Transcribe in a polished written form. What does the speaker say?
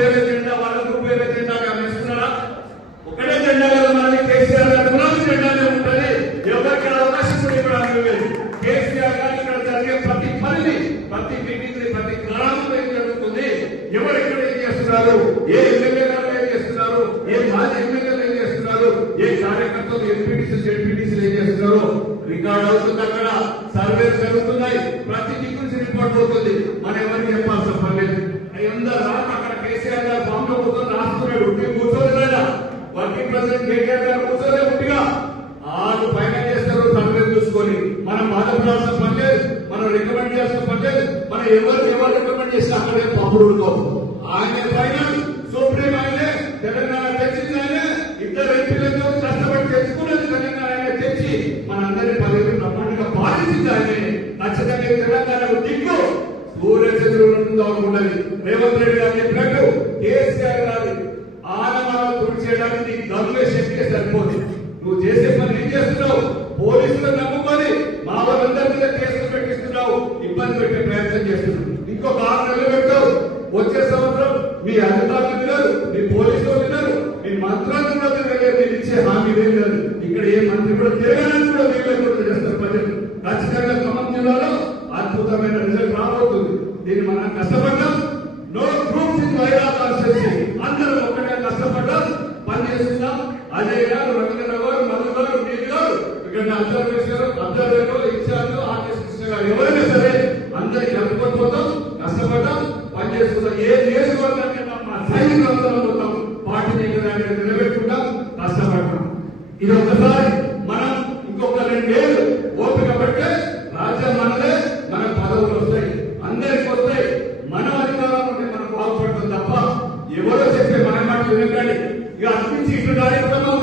వేరే జెండా, వాళ్ళ గ్రూప్ వేరే జెండా వేస్తున్నారా? ఒకటే జెండా కదా మనకి. కేసీఆర్ గారు గులాబీ జెండానే ఉంటుంది. ఎవరికి అవకాశం కూడా ఇవ్వడానికి లేదు. కేసీఆర్ గారు ఇక్కడ జరిగే ప్రతి పనిని, ప్రతి మీటింగ్ ని, ప్రతి గ్రామంలో ఏం జరుగుతుంది, ఎవరు ఎక్కడ ఏం చేస్తున్నారు, ఏ ఎమ్మెల్యే గారు ఏం చేస్తున్నారు, ఏ మాజీ ఎమ్మెల్యేలు ఏం చేస్తున్నారు, ఏ కార్యకర్తలు ఎంపీటీసీలు జెడ్పీటీసీలు ఏం చేస్తున్నారు రికార్డ్ అవుతుంది. అక్కడ సర్వేలు జరుగుతున్నాయి. ప్రతి దిక్కు నుంచి రిపోర్ట్ అవుతుంది. మనం ఎవరికి చెప్పాల్సిన పని లేదు. అందరూ అక్కడ కేసీఆర్ గారు ఫామ్ లో కూర్చొని రాస్తున్నాడు. మేము కూర్చోలేదా? వర్కింగ్ ప్రెసిడెంట్ కేటీఆర్ గారు కూర్చోలే పుట్టిగా ఆరు పైన చేస్తారు. సర్వేలు చూసుకొని మనం బాధపడాల్సిన పని లేదు, మనం రికమెండ్ చేయాల్సిన పని లేదు. మనం ఎవరు రికమెండ్ చేస్తే అక్కడే పప్పుడు ఉడుకోవు. ఆయన పైన సుప్రీం ఆయనే, తెలంగాణ తెచ్చింది ఆయనే, ఇద్దరు ఎంపీలతో కష్టపడి తెచ్చుకున్నది తెలంగాణ ఆయన తెచ్చి మనందరి పదవి బ్రహ్మాండంగా పాలించింది ఆయనే. ఖచ్చితంగా తెలంగాణకు దిక్కు సూర్యచంద్రుడు ఉండదు. రేవంత్ రెడ్డి గారు చెప్పినట్టు కేసీఆర్ గారి ఆనవాళ్ళు తుడి చేయడానికి నీకు దమ్మే శక్తి సరిపోదు. నువ్వు చేసే పని ఏం చేస్తున్నావు? పోలీసులు నమ్ముకొని మా వాళ్ళందరి మీద కేసులు పెట్టిస్తున్నావు, ఇబ్బంది పెట్టే ప్రయత్నం చేస్తున్నావు. ఇంకొక 6 నెలలు పెట్టావు. వచ్చే సంవత్సరం మీ అధికారులు వినరు, మీ పోలీసులు వినరు, మీ మంత్రాలు కూడా తిరగలేదు. నేను ఇచ్చే హామీ లేదు. ఇక్కడ ఏ మంత్రి కూడా తిరగడానికి కూడా వీళ్ళకుండా చేస్తారు ప్రజలు. ఖచ్చితంగా ఖమ్మం జిల్లాలో అద్భుతమైన రిజల్ట్ రాబోతుంది. దీన్ని మనం కష్టపడ్డాం. No groups in Wyra constituency. అందరం ఒక్కటే కష్టపడ్డాం, పనిచేస్తున్నాం. అజయ్ గారు, రవీంద్ర గారు, మధు గారు, మీరు గారు, ఇక్కడ అబ్జర్వేటర్, ఇన్ఛార్జ్, ఆర్ఎస్ కృష్ణ గారు, ఎవరైనా సరే అందరికి కలుపుకోకపోతాం, కష్టపడ్డాం, పనిచేస్తున్నాం. ఏ నియోజకవర్గాన్ని మా సైనికులందరం పోతాం, పార్టీని నిలబెట్టుకుంటాం, కష్టపడతాం. ఇది ఒకసారి మనం ఇంకొక 2 ఏళ్ళు ఓపిక పడితే రాజ్యం మనదే, మన పదవులు వస్తాయి, అందరికి వస్తాయి. మనం అధికారం ఉంటే మనం బాగుపడతాం తప్ప ఎవరో చెప్పే మన మాట వినకండి. ఇక అనిపించి ఇటు కార్యక్రమం